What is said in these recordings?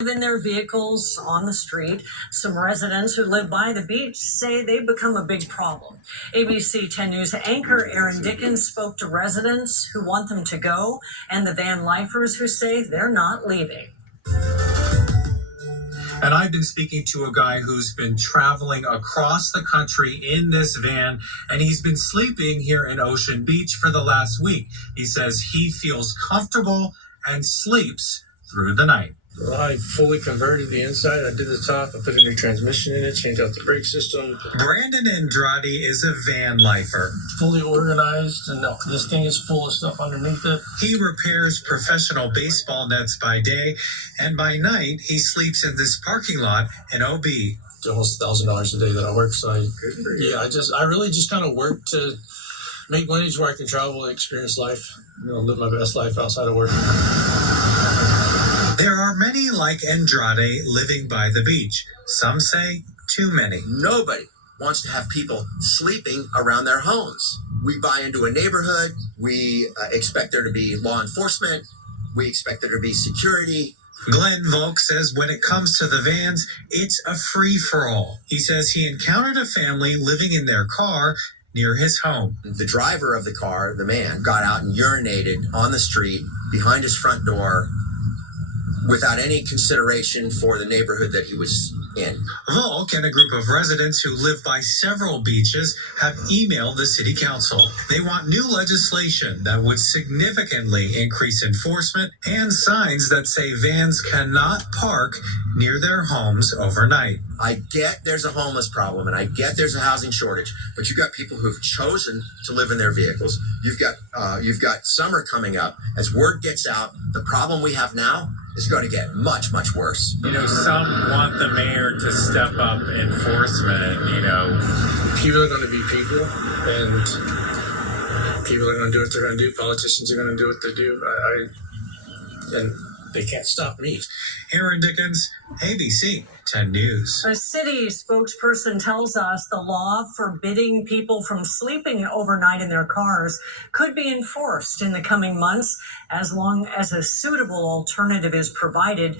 In their vehicles on the street. Some residents who live by the beach say they've become a big problem. ABC 10 News anchor Aaron Dickens spoke to residents who want them to go and the van lifers who say they're not leaving. And I've been speaking to a guy who's been traveling across the country in this van, and he's been sleeping here in Ocean Beach for the last week. He says he feels comfortable and sleeps through the night. I fully converted the inside. I did the top. I put a new transmission in it, changed out the brake system. Brandon Andrade is a van lifer. Fully organized, and this thing is full of stuff underneath it. He repairs professional baseball nets by day, and by night, he sleeps in this parking lot in OB. It's almost $1,000 a day that I work, so I really just kind of work to make money to where I can travel and experience life, live my best life outside of work. There are many like Andrade living by the beach. Some say too many. Nobody wants to have people sleeping around their homes. We buy into a neighborhood. We expect there to be law enforcement. We expect there to be security. Glenn Volk says when it comes to the vans, it's a free-for-all. He says he encountered a family living in their car near his home. The driver of the car, the man, got out and urinated on the street behind his front door without any consideration for the neighborhood that he was in. Volk and a group of residents who live by several beaches have emailed the city council. They want new legislation that would significantly increase enforcement and signs that say vans cannot park near their homes overnight. I get there's a homeless problem and I get there's a housing shortage, but you've got people who've chosen to live in their vehicles. You've got summer coming up. As word gets out, the problem we have now is going to get much, much worse. Some want the mayor to step up enforcement, People are going to be people, and people are going to do what they're going to do. Politicians are going to do what they do. And they can't stop me. Aaron Dickens, ABC 10 News. A city spokesperson tells us the law forbidding people from sleeping overnight in their cars could be enforced in the coming months as long as a suitable alternative is provided.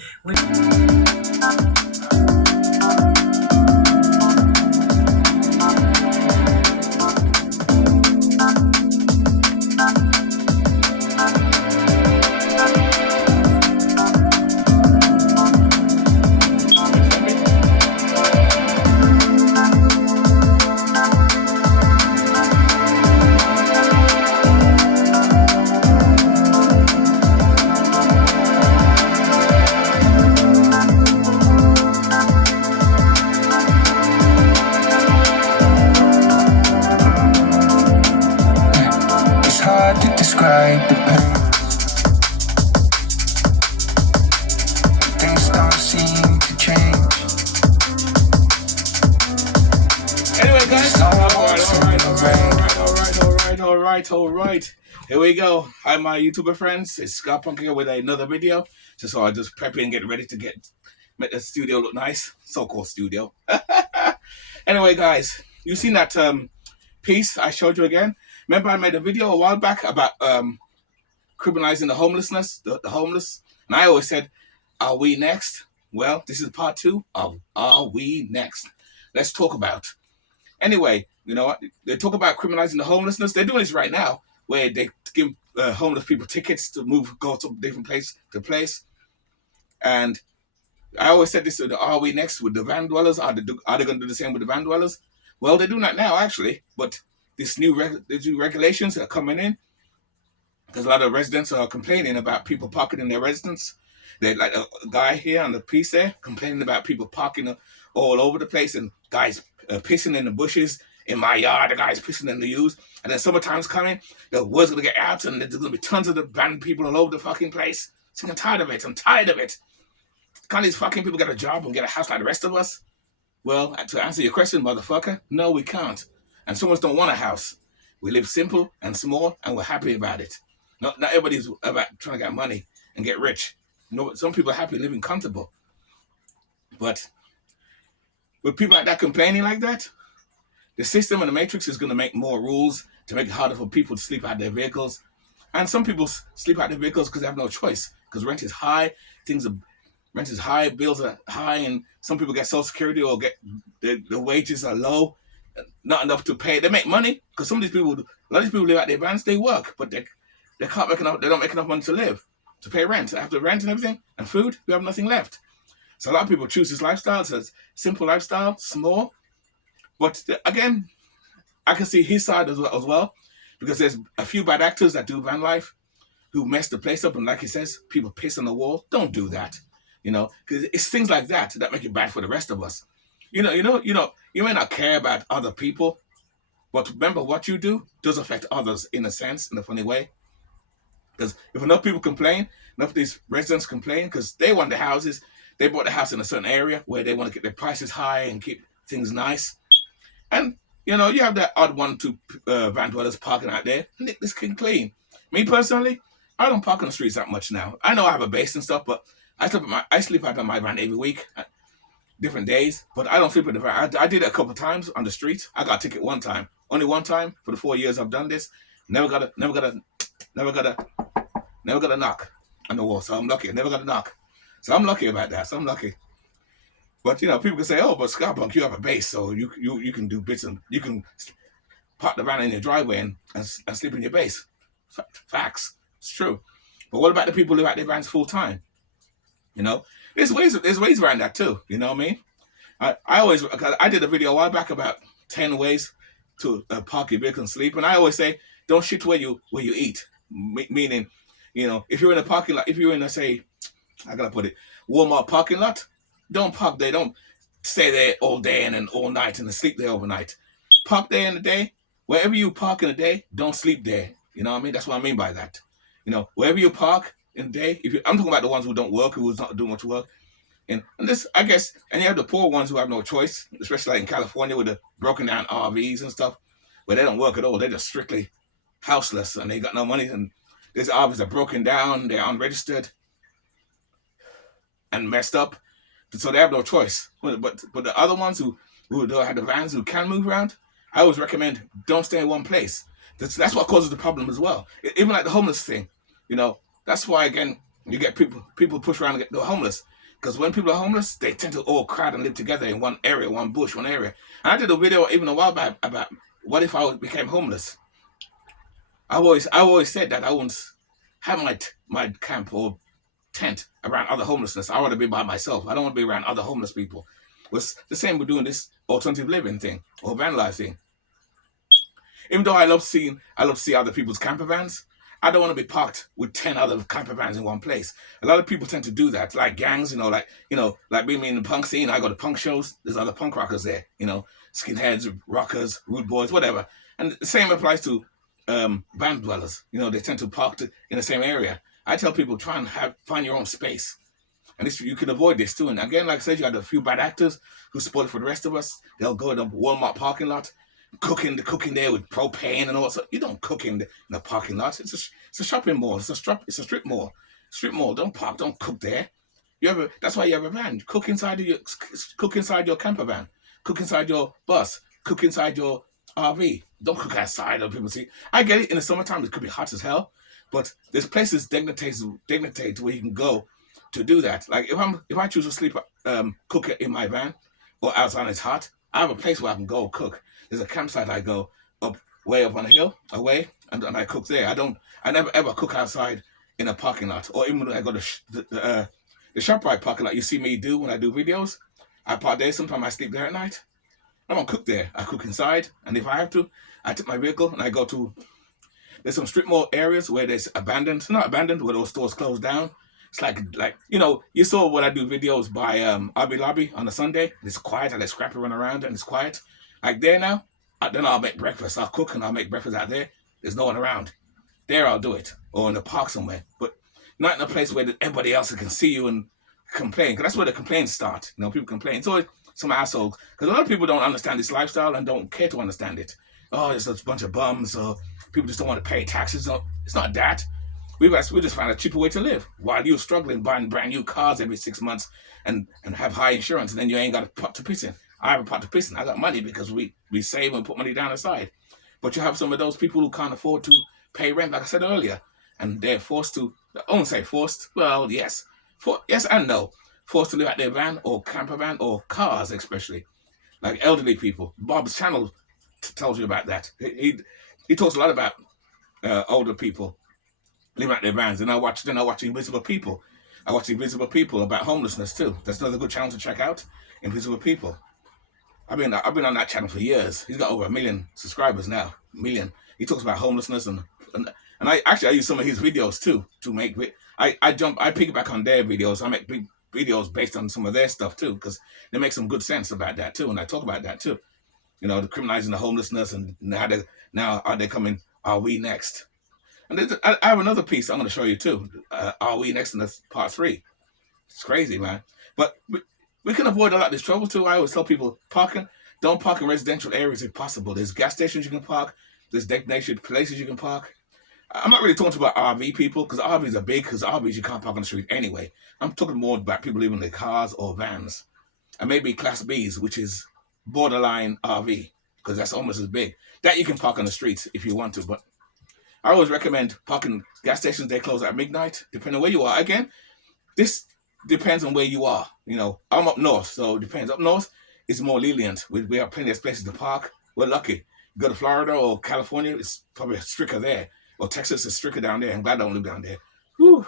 Describe the pain. Things don't seem to change. Anyway, guys. All right. Here we go. Hi, my YouTuber friends. It's Scott Punk here with another video. So I just prep and get ready to make the studio look nice. So-called studio. Anyway, guys, you seen that piece I showed you again? Remember I made a video a while back about criminalizing the homelessness, the homeless? And I always said, are we next? Well, this is part 2 of Are We Next? Let's talk about. Anyway, you know what? They talk about criminalizing the homelessness. They're doing this right now, where they give homeless people tickets to go to different place to place. And I always said this, are we next with the van dwellers? Are they going to do the same with the van dwellers? Well, they're doing that now, actually. But these new regulations are coming in because a lot of residents are complaining about people parking in their residence. They're like a guy here on the piece there complaining about people parking all over the place and guys pissing in the bushes in my yard. The guys pissing in the U's. And then summertime's coming. The word's going to get out and there's going to be tons of the banned people all over the fucking place. So I'm tired of it. Can't these fucking people get a job and get a house like the rest of us? Well, to answer your question, motherfucker, no, we can't. And some of us don't want a house. We live simple and small, and we're happy about it. Not everybody's about trying to get money and get rich. Some people are happy living comfortable. But with people like that complaining like that, the system and the matrix is going to make more rules to make it harder for people to sleep out their vehicles. And some people sleep out their vehicles because they have no choice, because rent is high, rent is high, bills are high, and some people get Social Security or get the wages are low, not enough to pay. They make money because some of these people, a lot of these people live out their vans. They work, but they can't make enough. They don't make enough money to live, to pay rent. After rent and everything and food, you have nothing left. So a lot of people choose this lifestyle. So it's simple lifestyle, small. But again, I can see his side as well, because there's a few bad actors that do van life who mess the place up. And like he says, people piss on the wall. Don't do that, because it's things like that that make it bad for the rest of us. You may not care about other people, but remember what you do does affect others in a sense, in a funny way. Because if enough people complain, enough of these residents complain because they want the houses, they bought the house in a certain area where they want to get their prices high and keep things nice. And, you have that odd 1-2 van dwellers parking out there, and this can clean. Me personally, I don't park on the streets that much now. I know I have a base and stuff, but I sleep out of my van every week, different days, but I don't sleep in the van. I did it a couple of times on the street. I got a ticket one time. Only one time for the 4 years I've done this. Never got a knock on the wall. So I'm lucky. I never got a knock. So I'm lucky about that. So I'm lucky. But people can say, "Oh, but Scarpunk, you have a base, so you can do bits and you can park the van in your driveway and sleep in your base." Facts. It's true. But what about the people who live out their vans full time? There's ways around that too. You know what I mean? I did a video a while back about 10 ways to park your vehicle and sleep, and I always say, don't shit where you eat. Meaning, if you're in a parking lot, if you're in I gotta put it, Walmart parking lot, don't park there. Don't stay there all day and then all night and then sleep there overnight. Park there in the day. Wherever you park in the day, don't sleep there. You know what I mean? That's what I mean by that. Wherever you park in the day, I'm talking about the ones who don't work, who's not doing much work. And this, I guess, and you have the poor ones who have no choice, especially like in California with the broken down RVs and stuff, where they don't work at all. They're just strictly houseless and they got no money. And these RVs are broken down, they're unregistered and messed up. So they have no choice. But the other ones who don't have the vans, who can move around, I always recommend don't stay in one place. That's what causes the problem as well. Even like the homeless thing, that's why, again, you get people push around and get homeless. Because when people are homeless, they tend to all crowd and live together in one area, one bush, one area. And I did a video even a while back about what if I became homeless. I always said that I wouldn't have my camp or tent around other homelessness. I want to be by myself. I don't want to be around other homeless people. It's the same with doing this alternative living thing or van life thing. Even though I love to see other people's camper vans, I don't want to be parked with 10 other camper vans in one place. A lot of people tend to do that, like gangs, like being in the punk scene. I go to punk shows. There's other punk rockers there, skinheads, rockers, rude boys, whatever. And the same applies to van dwellers. They tend to park in the same area. I tell people, try and find your own space. And you can avoid this too. And again, like I said, you had a few bad actors who spoil it for the rest of us. They'll go to the Walmart parking lot, cooking there with propane and all. So you don't cook in the parking lot. It's a shopping mall. It's a strip mall. Strip mall. Don't cook there. That's why you have a van. Cook inside your camper van. Cook inside your bus. Cook inside your RV. Don't cook outside or people see. I get it. In the summertime, it could be hot as hell, but there's places dignitates where you can go to do that. Like if I choose to sleep, cook it in my van or outside and it's hot, I have a place where I can go cook. There's a campsite I go way up on a hill away, and I cook there. I never ever cook outside in a parking lot, or even when I go to the ShopRite parking lot. You see me do when I do videos. I park there. Sometimes I sleep there at night. I don't cook there. I cook inside, and if I have to, I take my vehicle and I go to. There's some strip mall areas where there's not abandoned, where those stores closed down. It's like you saw when I do videos by Hobby Lobby on a Sunday. It's quiet. I let Scrappy run around and it's quiet. Like there now, then I'll make breakfast. I'll cook and I'll make breakfast out there. There's no one around. There I'll do it, or in the park somewhere, but not in a place where everybody else can see you and complain. Because that's where the complaints start. People complain. It's always some assholes. Because a lot of people don't understand this lifestyle and don't care to understand it. Oh, there's a bunch of bums, or people just don't want to pay taxes. No, it's not that. We just find a cheaper way to live while you're struggling buying brand new cars every 6 months and have high insurance, and then you ain't got a pot to piss in. I have a pot to piss in. I got money because we save and put money down aside. But you have some of those people who can't afford to pay rent, like I said earlier, and they're forced to. I won't say forced. Well, yes, yes and no. forced to live out their van or camper van or cars, especially like elderly people. Bob's channel tells you about that. He talks a lot about older people living out their vans. And I watch Invisible People. I watch Invisible People about homelessness too. That's another good channel to check out. Invisible People. I've been on that channel for years. He's got over 1 million subscribers now. 1 million. He talks about homelessness and I use some of his videos too to make. I piggyback on their videos. I make big videos based on some of their stuff too, because they make some good sense about that too, and I talk about that too. You know, the criminalizing the homelessness and now are they coming? Are we next? And I have another piece I'm going to show you too. Are we next? And that's part 3. It's crazy, man. But we can avoid a lot of this trouble too. I always tell people don't park in residential areas if possible. There's gas stations you can park. There's designated places you can park. I'm not really talking about RV people because RVs are big, because RVs you can't park on the street anyway. I'm talking more about people living in their cars or vans. And maybe Class Bs, which is borderline RV, because that's almost as big. That you can park on the streets if you want to, but I always recommend parking gas stations. They close at midnight, depending on where you are. Again, this depends on where you are. You know, I'm up north, so it depends. Up north, it's more lenient. We have plenty of places to park. We're lucky. You go to Florida or California, it's probably stricter there. Or Texas is stricter down there. I'm glad I don't live down there. Whew.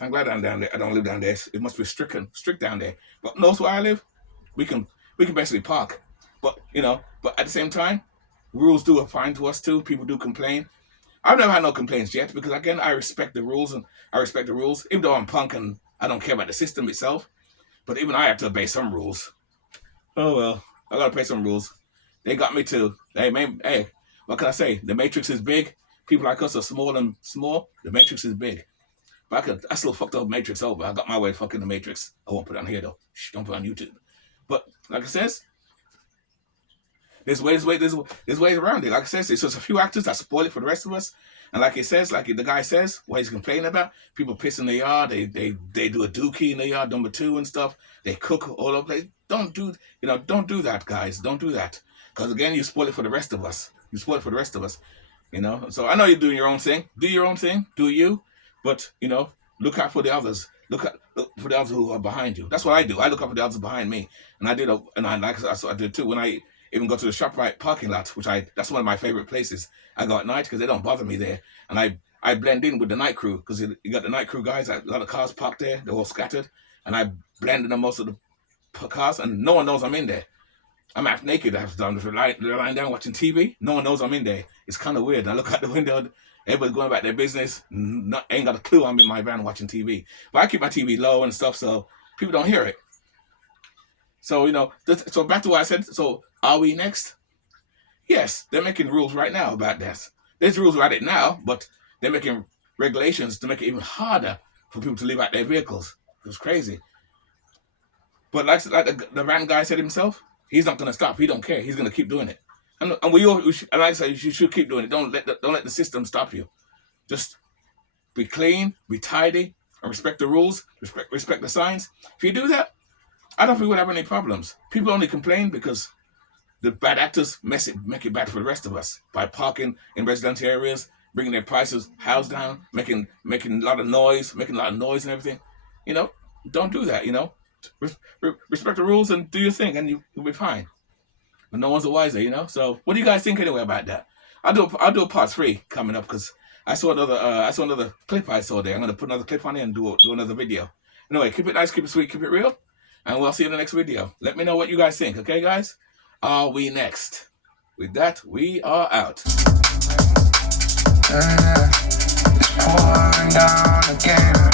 I'm glad I'm down there. I don't live down there. It must be strict down there. But north where I live, we can basically park. But at the same time, rules do apply to us too. People do complain. I've never had no complaints yet because again, I respect the rules even though I'm punk and I don't care about the system itself. But even I have to obey some rules. Oh well, I gotta obey some rules. They got me too. Hey, what can I say? The matrix is big. People like us are small and small. The matrix is big. But I still fucked up matrix over. I got my way fucking the matrix. I won't put it on here though. Shh, don't put it on YouTube. But like I says, there's ways around it. Like I says, it's just a few actors that spoil it for the rest of us. And like it says, like the guy says, what he's complaining about, people piss in the yard, they do a dookie in the yard, number 2 and stuff. They cook all over the place. Don't do that, guys. Don't do that. Because again, you spoil it for the rest of us. So I know you're doing your own thing. Do your own thing. Do you? But, look out for the others. Look for the others who are behind you. That's what I do. I look out for the others behind me. And I did too. When I even go to the ShopRite parking lot, that's one of my favorite places. I go at night because they don't bother me there. And I blend in with the night crew because you got the night crew guys, a lot of cars parked there. They're all scattered. And I blend in most of the cars and no one knows I'm in there. I'm half naked. They're lying down watching TV. No one knows I'm in there. It's kind of weird. I look out the window. Everybody's going about their business. Ain't got a clue I'm in my van watching TV. But I keep my TV low and stuff so people don't hear it. So, so back to what I said. So, are we next? Yes, they're making rules right now about that. There's rules about it now, but they're making regulations to make it even harder for people to live out their vehicles. It's crazy. But like the van guy said himself, he's not going to stop. He don't care. He's going to keep doing it. And like I say, you should keep doing it. Don't let the system stop you. Just be clean, be tidy, and respect the rules, respect the signs. If you do that, I don't think we'll have any problems. People only complain because the bad actors make it bad for the rest of us by parking in residential areas, bringing their prices house down, making a lot of noise, and everything. Don't do that. Respect the rules and do your thing, and you'll be fine. But no one's the wiser, So what do you guys think anyway about that? I'll do a part 3 coming up because I saw another clip I saw there. I'm gonna put another clip on there and do another video. Anyway, keep it nice, keep it sweet, keep it real, and we'll see you in the next video. Let me know what you guys think, okay, guys? Are we next? With that, we are out. It's pouring down again.